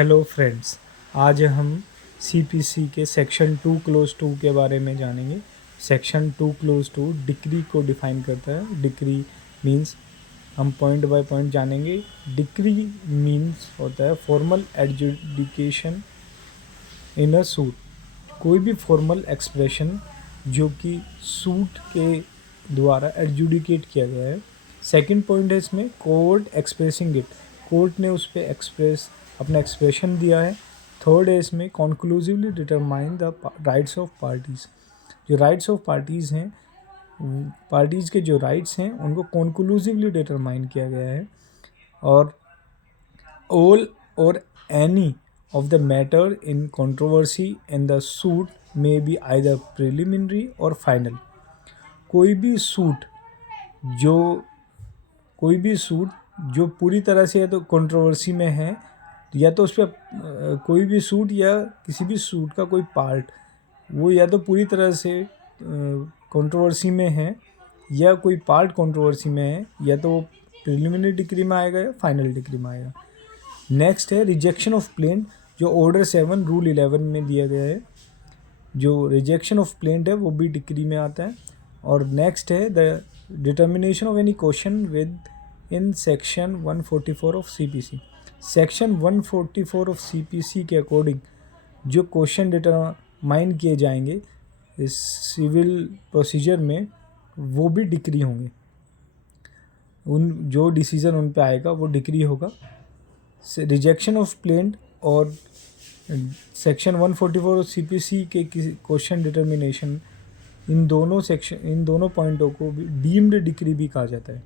Hello friends, आज हम CPC के सेक्शन 2 क्लोज 2 के बारे में जानेंगे। सेक्शन 2 क्लोज 2 डिक्री को डिफाइन करता है। डिक्री मीन्स हम पॉइंट बाय पॉइंट जानेंगे। डिक्री मीन्स होता है फॉर्मल एडजुडिकेशन इन अ सूट, कोई भी फॉर्मल एक्सप्रेशन जो कि सूट के द्वारा एडजुडिकेट किया गया है। सेकंड पॉइंट है इसमें कोर्ट एक्सप्रेसिंग इट, कोर्ट ने उस पर अपना एक्सप्रेशन दिया है। थर्ड है इसमें conclusively determine the rights of parties, जो राइट्स ऑफ पार्टीज़ हैं, पार्टीज़ के जो राइट्स हैं उनको कॉन्क्लूसिवली डिटरमाइन किया गया है। और ऑल और any of the matter in controversy in the suit may be either preliminary और final। कोई भी सूट जो पूरी तरह से या तो कंट्रोवर्सी में है, या तो उस पर कोई भी सूट या किसी भी सूट का कोई पार्ट वो या तो पूरी तरह से कंट्रोवर्सी में है या कोई पार्ट कंट्रोवर्सी में है, या तो वो प्रिलिमिनरी डिक्री में आएगा या फाइनल डिक्री में आएगा। नेक्स्ट है रिजेक्शन ऑफ प्लेंट, जो ऑर्डर 7 रूल 11 में दिया गया है। जो रिजेक्शन ऑफ प्लेंट है वो भी डिक्री में आता है। और नेक्स्ट है the determination of any question with in section 144 of CPC. Section 144 of CPC के अकॉर्डिंग जो क्वेश्चन डिटरमाइन किए जाएंगे इस सिविल प्रोसीजर में वो भी डिक्री होंगे। उन जो डिसीजन उन पे आएगा वो डिक्री होगा। रिजेक्शन ऑफ प्लेंट और सेक्शन 144 सीपीसी के क्वेश्चन डिटर्मिनेशन, इन दोनों पॉइंटों को भी डीम्ड डिक्री भी कहा जाता है।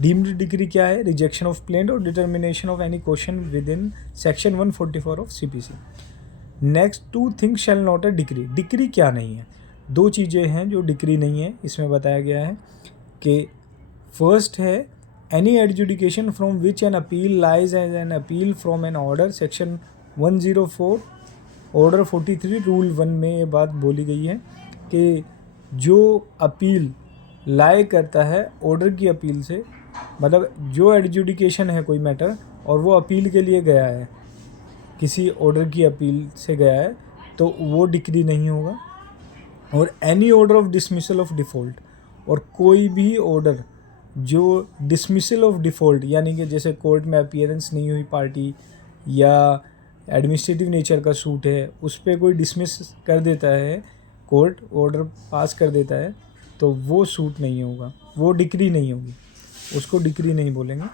डीम्ड डिक्री क्या है? रिजेक्शन ऑफ प्लेंट और determination of any question with in section 144 of CPC. Next, two things shall not a decree. Decree क्या नहीं है? दो चीज़ें हैं जो डिक्री नहीं है, इसमें बताया गया है कि फर्स्ट है any adjudication from which an appeal lies as an appeal from an order. Section 104 order 43 rule 1 में ये बात बोली गई है कि जो अपील लाई करता है ऑर्डर की अपील से, मतलब जो एडजुडिकेशन है कोई मैटर और वो अपील के लिए गया है, किसी ऑर्डर की अपील से गया है, तो वो डिक्री नहीं होगा। और any order of dismissal of default, और कोई भी ऑर्डर जो डिसमिसल ऑफ डिफ़ॉल्ट, यानी कि जैसे कोर्ट में अपीयरेंस नहीं हुई पार्टी या एडमिनिस्ट्रेटिव नेचर का सूट है, उस पर कोई डिसमिस कर देता है, कोर्ट ऑर्डर पास कर देता है, तो वो सूट नहीं होगा, वो डिक्री नहीं होगी, उसको डिक्री नहीं बोलेंगे।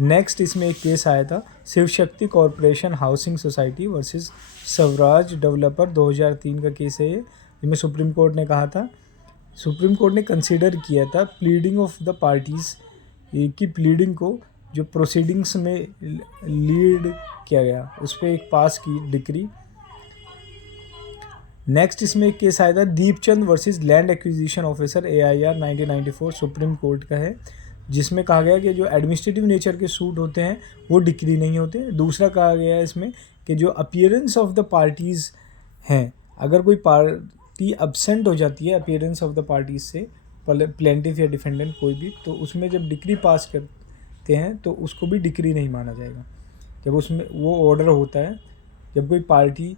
नेक्स्ट इसमें एक केस आया था Shiv Shakti corporation housing society versus Swaraj developer, 2003 का केस है ये, जिसमें सुप्रीम कोर्ट ने कहा था, सुप्रीम कोर्ट ने कंसीडर किया था प्लीडिंग ऑफ द पार्टीज़ की प्लीडिंग को जो प्रोसीडिंग्स में लीड किया गया, उस पर एक पास की डिक्री। नेक्स्ट इसमें एक केस आया था Deepchand versus land acquisition officer, AIR 1994, supreme court का है, जिसमें कहा गया कि जो एडमिनिस्ट्रेटिव नेचर के सूट होते हैं वो डिक्री नहीं होते। दूसरा कहा गया है इसमें कि जो अपीयरेंस ऑफ द पार्टीज़ हैं, अगर कोई पार्टी एब्सेंट हो जाती है अपीयरेंस ऑफ द पार्टीज़ से, प्लेंटिफ या डिफेंडेंट कोई भी, तो उसमें जब डिक्री पास करते हैं तो उसको भी डिक्री नहीं माना जाएगा, जब उसमें वो ऑर्डर होता है जब कोई पार्टी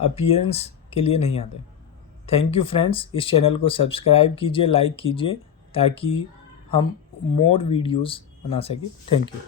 अपीयरेंस के लिए नहीं आते। थैंक यू फ्रेंड्स, इस चैनल को सब्सक्राइब कीजिए, लाइक कीजिए, ताकि हम मोर वीडियोस बना सकें। Thank you.